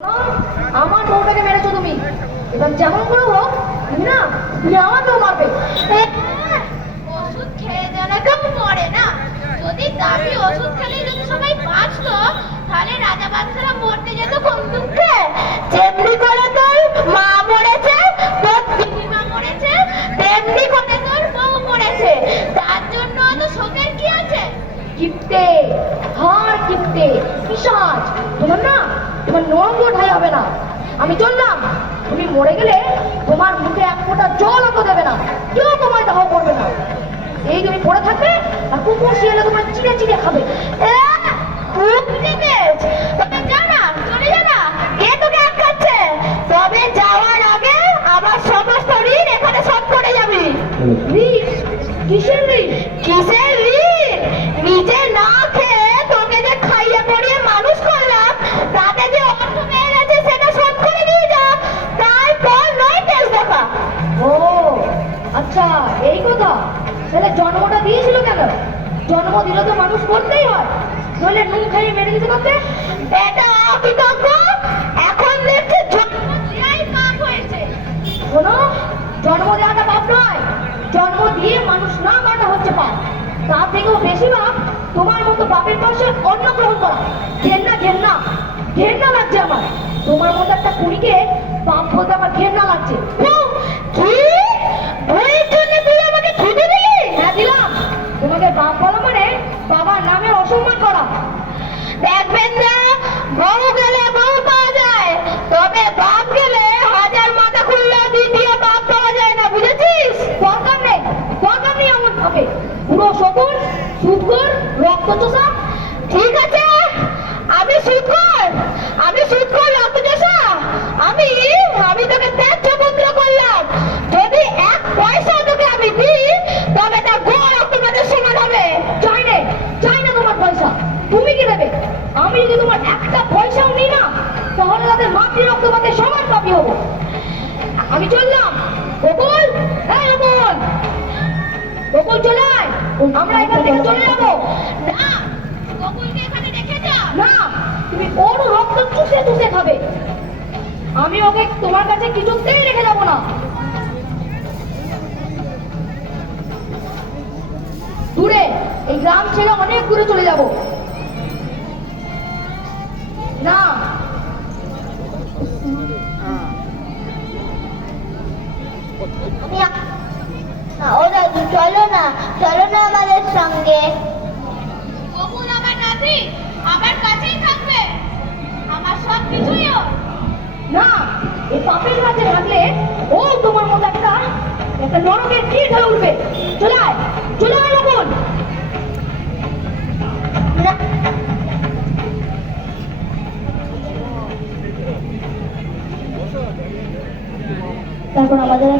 আমার বউটাকে মেরেছো তুমি। এবার যেমন করে হোক তুমি না, তুমি আমাকেও মারবে। ওষুধ খেয়ে যেন কেউ মরে না। যদি দামি ওষুধ খেলে যদি সবাই বাঁচতো, তাহলে রাজা বাদশারা মরতে যেত কোন দুঃখে। যেমনি করে তোর মা মরেছে, তোর দিদিমা মরেছে, তেমনি করে তোর বউ মরেছে। তার জন্য তো শোকের কি আছে? কিপ্টে, হার কিপ্টে, পিশাচ। তোমার না, তোমার নরম ঠাই হবে না। আমি চললাম। তুমি মরে গেলে তোমার মুখে এক ফোঁটা জলও তো দেবে না, কেউ তোমায় দাহ করবে না। এই তুমি পড়ে থাকবে আর কুকুর শিয়ালে তোমার চিড়ে চিড়ে খাবে। খুব তেজ। তবে যা না, চলে যা না। কে তোকে আটকাচ্ছে? তবে যাওয়ার আগে আবার সমস্ত ঋণ এখানে শোধ করে যাবি। ঋণ? কিসের ঋণ? কিসের ঋণ? নিজে না খেয়ে তোকে যে খাইয়ে পড়িয়ে মানুষ করলাম, তাতে যে অর্থ পেয়ে গেছে সেটা শোধ করে দিয়ে যা। তারপর নয় তেজ দেখা। ও আচ্ছা, এই কথা। তাহলে জন্মটা দিয়েছিল কেন? জন্ম দিলে তো মানুষ করতেই হয়, নইলে নুন খাইয়ে মেরে দিতে পারতে। এটা অকৃতজ্ঞ। এখন দেখছি জন্ম দেওয়াই পাপ হয়েছে। শোনো, জন্ম দেওয়াটা পাপ নয়, জন্ম দিয়ে মানুষ না মারা হচ্ছে পাপ। তার থেকেও বেশি পাপ তোমার মতো বাপের পাশে অন্ন গ্রহণ করা। ঘেন্না ঘেন্না ঘেন্না লাগছে আমার। তোমার মতো একটা কুড়িকে পাপ বলতে আমার ঘেন্না লাগছে। কি? ভয়ের জন্য তুই আমাকে ছুটি দিলি? হ্যাঁ দিলাম। তোমাকে বাপ বলা মানে বাবার নামে অসম্মান করা। দেখবেন না, বউ গেলে বউ পাওয়া যায়, তবে বাপ গেলে হাজার মাথা খুললেও দ্বিতীয় বাপ পাওয়া যায় না, বুঝেছিস? দরকার নেই, দরকার নেই এমন ভাবে। পুরো শকুন, সুদখোর, রক্তচোষা। ঠিক আছে, আমি সুদখোর, আমি সুদখোর, রক্তচোষা। আমি আমি তোকে ত্যায্য পুত্র করলাম। যদি এক পয়সা তোকে আমি দিই, তবে তা গো রক্তপাতের সমান হবে। চাই নে, চাই না তোমার পয়সা। তুমি কি দেবে? আমি যদি তোমার একটা পয়সাও নিই না, তাহলে তাদের মাতৃ রক্তপাতের সমান পাপী হবো। আমি চললাম। বকুল, হ্যাঁ বকুল, বকুল চলে আয়। আমরা এখান থেকে চলে যাবো। না, বকুলকে এখানে রেখে যা। না, তুমি ওর রক্ত চুষে চুষে খাবে। আমি ওকে তোমার কাছে কিছুতেই রেখে যাবো না। দূরে, এই গ্রাম ছেড়ে অনেক দূরে চলে যাব। না, ও দাদু, চলো না, চলো না আমাদের সঙ্গে। বকুল আমার নাতি, আমার কাছেই থাকবে, আমার সব কিছুই ওর। না, এই পাপের কাছে থাকলে ও তোমার মতো একটা একটা নরকের কীট হয়ে উঠবে। চলে আয়, চলে আয় বকুল। তারপর আমাদের